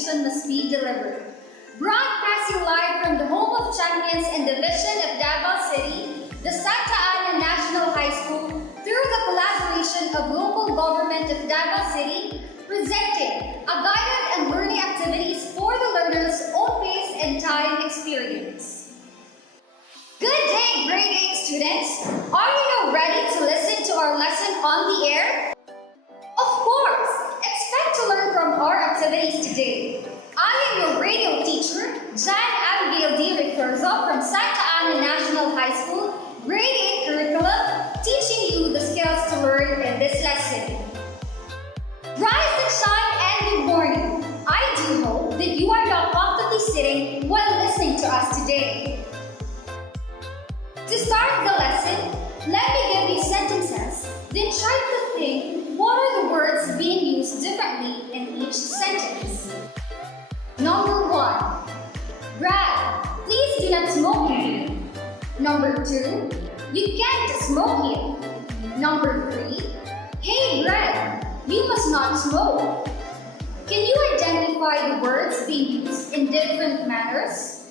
presentation must be delivered. Broadcasting live from the home of champions and division of Davao City, the Santa Ana National High School, through the collaboration of local government of Davao City, presenting a guided and learning activities for the learner's own pace and time experience. Good day, grade 8 students! Are you now ready to listen to our lesson on the air? Of course! Expect to learn from our activities today. I am your radio teacher, Jan Abigail D. Recurso from Santa Ana National High School, grade 8 curriculum, teaching you the skills to learn in this lesson. Rise and shine and good morning. I do hope that you are now comfortably sitting while listening to us today. To start the lesson, let me give you sentences, then try to think what are the words being used differently in each sentence. Number 1. Brad, please do not smoke here. Number 2. You can't smoke here. Number 3. Hey Brad, you must not smoke. Can you identify the words being used in different manners?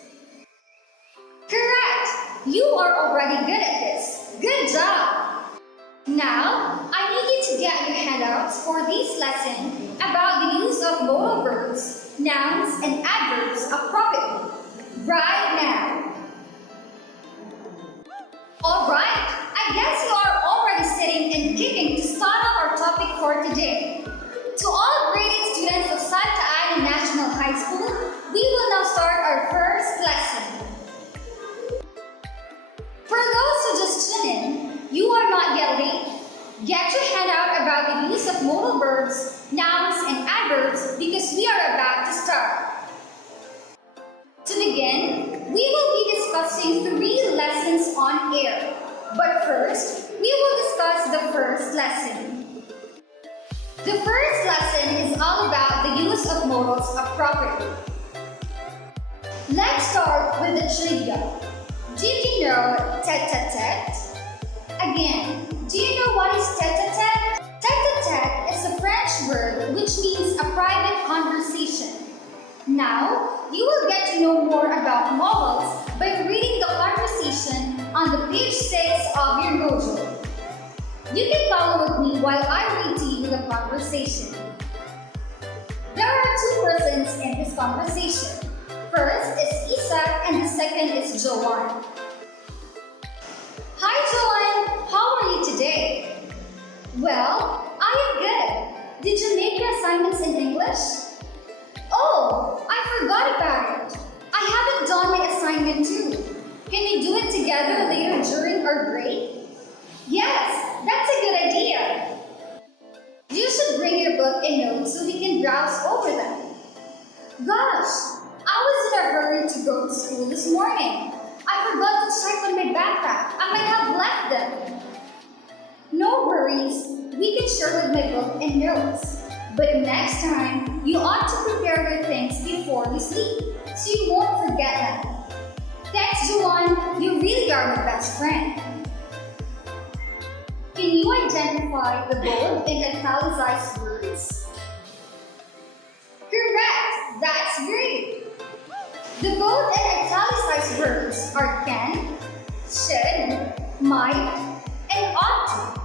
Correct! You are already good at this. Good job! Now, I need you to get your handouts for this lesson about the use of modal verbs, nouns, and adverbs appropriately. Right now. Alright, I guess you are already sitting and kicking to start off our topic for today. To all grade 8 students of Santa Ana National High School, we will now start our first lesson. For those who just tuned in, you are not yet late. Get your handout about the use of modal verbs, nouns, and adverbs because we are about to start. To begin, we will be discussing 3 lessons on air. But first, we will discuss the first lesson. The first lesson is all about the use of modals appropriately. Let's start with the trivia. Did you know tete-a-tete? Again, do you know what is tete-a-tete? Tete-a-tete is a French word which means a private conversation. Now, you will get to know more about modals by reading the conversation on the page 6 of your module. You can follow with me while I read to you the conversation. There are 2 persons in this conversation. First is Isaac and the second is Joanne. Hi Joanne, how are you today? Well, I am good. Did you make your assignments in English? Oh, I forgot about it. I haven't done my assignment too. Can we do it together later during our break? Yes, that's a good idea. You should bring your book and notes so we can browse over them. Gosh, I was in a hurry to go to school this morning. I forgot to check on my backpack. I might have left them. No worries. We can share with my book and notes. But next time, you ought to prepare your things before you sleep so you won't forget them. Thanks, Joanne. You really are my best friend. Can you identify the bold and italicized words? Correct! That's great! The bold and italicized words are can, should, might, and ought to.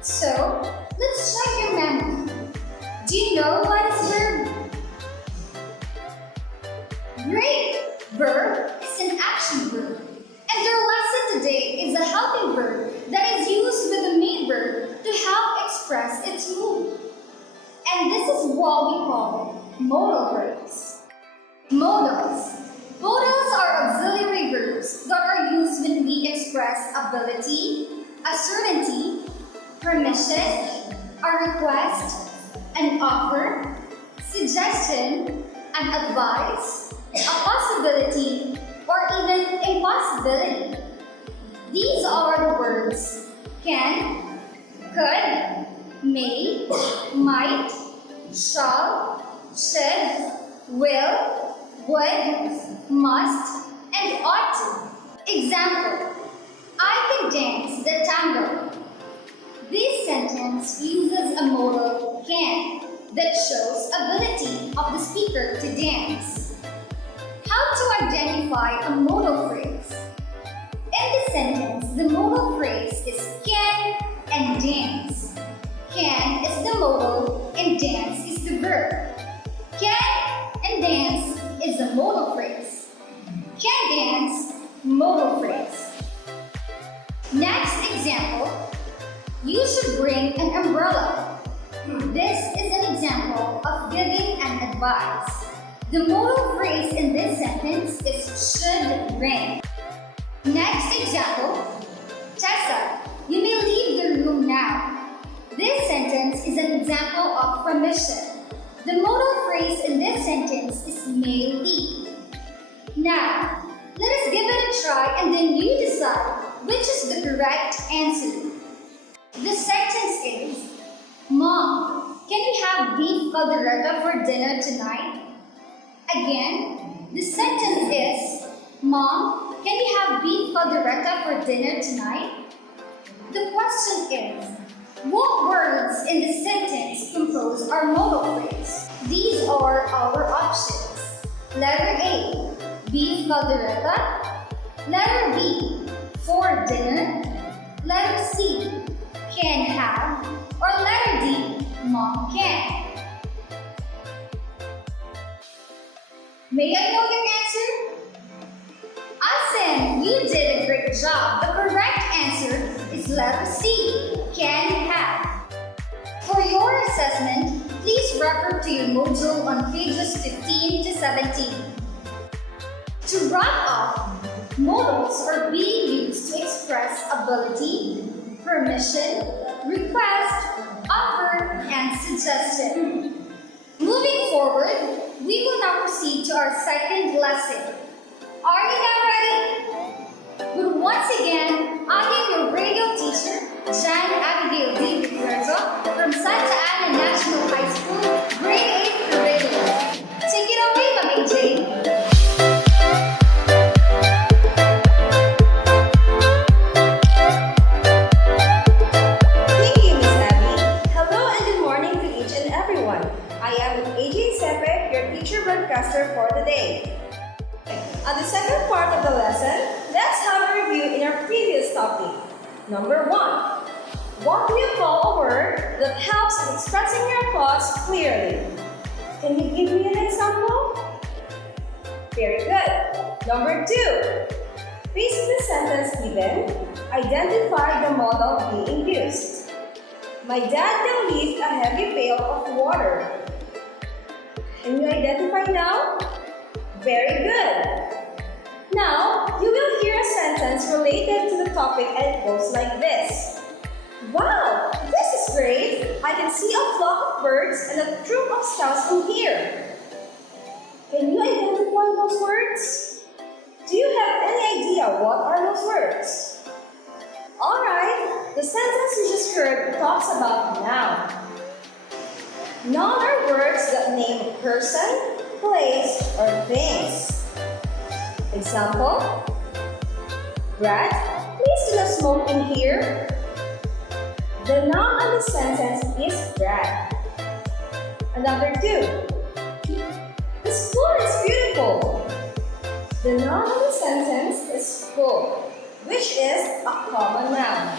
So, let's check your memory. Do you know what is verb? Great! Verb is an action verb. And your lesson today is a helping verb that is used with the main verb to help express its mood. And this is what we call modal verbs. Modals. Modals are auxiliary verbs that are used when we express ability, a certainty, permission, a request, an offer, suggestion, an advice, a possibility, or even impossibility. These are the words can, could, may, might, shall, should, will, would, must, and ought to. Example, I can dance the tango. This sentence uses a modal can. that shows ability of the speaker to dance. How to identify a modal phrase? In the sentence, the modal phrase is can and dance. Can is the modal and dance is the verb. Can and dance is the modal phrase. Can dance, modal phrase. Next example, you should bring an umbrella. This is an example of giving an advice. The modal phrase in this sentence is should bring. Next example, Tessa, you may leave the room now. This sentence is an example of permission. The modal phrase in this sentence is may leave. Now, let us give it a try and then you decide which is the correct answer. The sentence is, Mom, can we have beef caldereta for dinner tonight? Again, the sentence is, Mom, can we have beef caldereta for dinner tonight? The question is, what words in the sentence compose our modal phrase? These are our options. Letter A, beef caldereta. Letter B, for dinner. Letter C, can have. Or letter D, Mom can. May I know your answer? Asen, you did a great job. The correct answer is letter C, can have. For your assessment, please refer to your module on pages 15 to 17. To wrap up, modals are being used to express ability, permission, request, offer, and suggestion. Moving forward, we will now proceed to our second lesson. Are you now ready? But once again, I am your radio teacher, Jan Abigail D. Victorzo from Santa Ana National High School, Grade 8 Curriculum. Take it away, Mami Jane. Thank you, Miss Abby. Hello and good morning to each and everyone. I am AJ Sepe, your teacher broadcaster for the day. On the second part of the lesson, let's have a review in our previous topic. Number 1. What do you call a word that helps in expressing your thoughts clearly? Can you give me an example? Very good. Number 2. Based on the sentence given, identify the modal being used. My dad can lift a heavy pail of water. Can you identify now? Very good. Now, you will hear a sentence related to the topic and it goes like this. Wow, this is great. I can see a flock of birds and a troop of scouts from here. Can you identify those words? Do you have any idea what are those words? Alright, the sentence you just heard talks about noun. Noun are words that name a person, place, or things. Example, Brad, please do not smoke in here. The noun of the sentence is Brad. Number 2, the school is beautiful. The noun of the sentence is school, which is a common noun.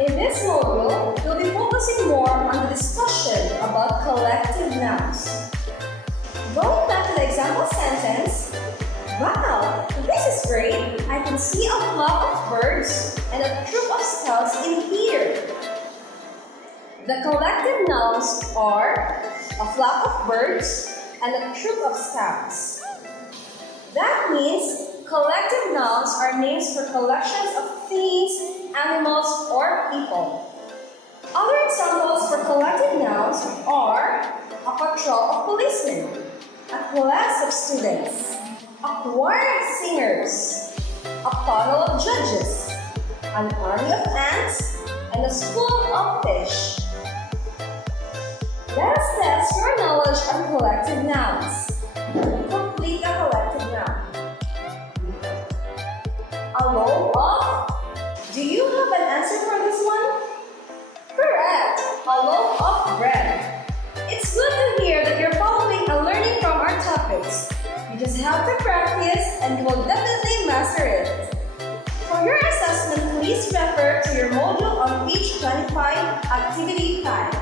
In this module, we'll be focusing more on the discussion about collective nouns. Going back to the example sentence, wow, this is great. I can see a flock of birds and a troop of scouts in here. The collective nouns are a flock of birds and a troop of scouts. That means collective nouns are names for collections of things, animals, or people. Other examples for collective nouns are a patrol of policemen, a class of students, a choir of singers, a panel of judges, an army of ants, and a school of fish. Let us test your knowledge on collective nouns. Complete a collective noun. A loaf of? Do you have an answer for this one? Correct! A loaf of bread. It's good to hear that you're following and learning from our topics. You just have to practice and you will definitely master it. For your assessment, please refer to your module on page 25, Activity 5.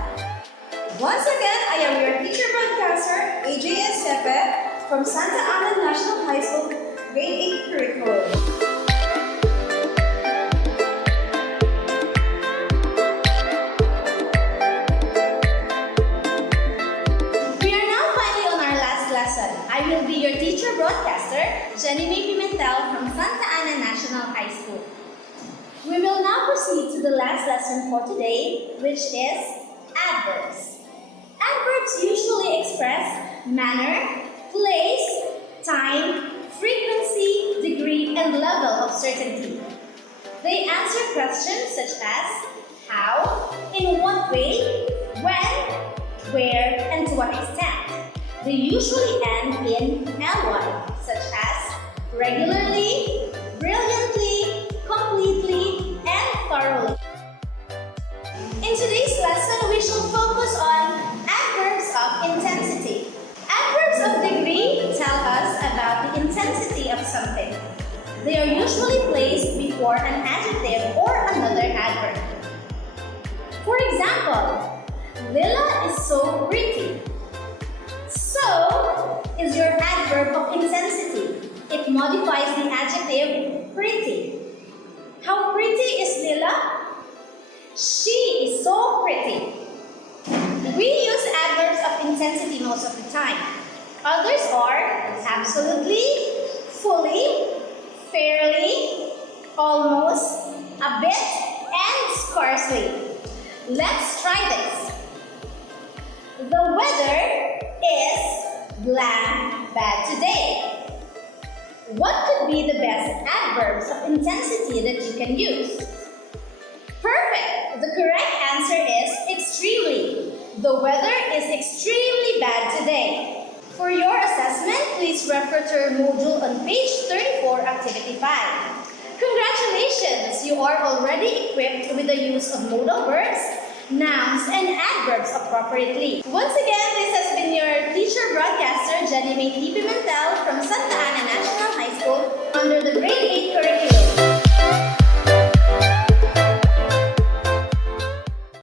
Once again, I am your teacher broadcaster, AJ Sepe from Santa Ana National High School, Grade 8 Curriculum. I will be your teacher broadcaster, Jenny May Pimentel from Santa Ana National High School. We will now proceed to the last lesson for today, which is adverbs. Adverbs usually express manner, place, time, frequency, degree, and level of certainty. They answer questions such as how, in what way, when, where, and to what extent. They usually end in ly, such as regularly, brilliantly, completely, and thoroughly. In today's lesson, we shall focus on adverbs of intensity. Adverbs of degree tell us about the intensity of something. They are usually placed before an adjective or another adverb. For example, Lila is so pretty. So is your adverb of intensity. It modifies the adjective pretty. How pretty is Lila? She is so pretty. We use adverbs of intensity most of the time. Others are absolutely, fully, fairly, almost, a bit, and scarcely. Let's try this. The weather is blank bad today. What could be the best adverbs of intensity that you can use? Perfect! The correct answer is extremely. The weather is extremely bad today. For your assessment, please refer to our module on page 34, Activity 5. Congratulations! You are already equipped with the use of modal verbs, nouns, and adverbs appropriately. Once again, this has been your teacher broadcaster, Jenny May Pimentel,